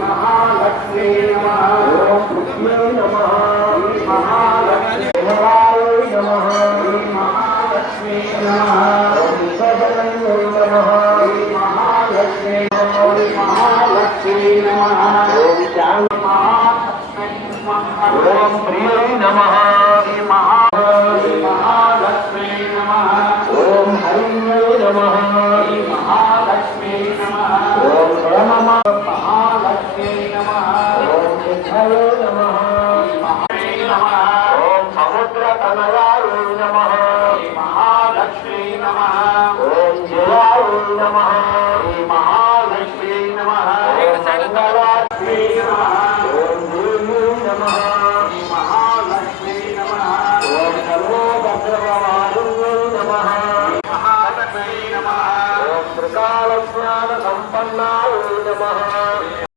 महालक्ष्मी नमः ओम पृथ्वी नमः महालक्ष्मी नमः महालक्ष्मी नमः ओम सदनंदे नमः महालक्ष्मी महालक्ष्मी नमः ओम श्याम महालक्ष्मी ओम प्रिय नमः महालक्ष्मी नमः ओम हरिये नमः महालक्ष्मी नमः ओम ब्रह्म महालक्ष्मी नमः ओम विष्णवे नमः ओम समुद्र तनयाय नमः महालक्ष्मी नमः ओम जयाय नमः महालक्ष्मी नमः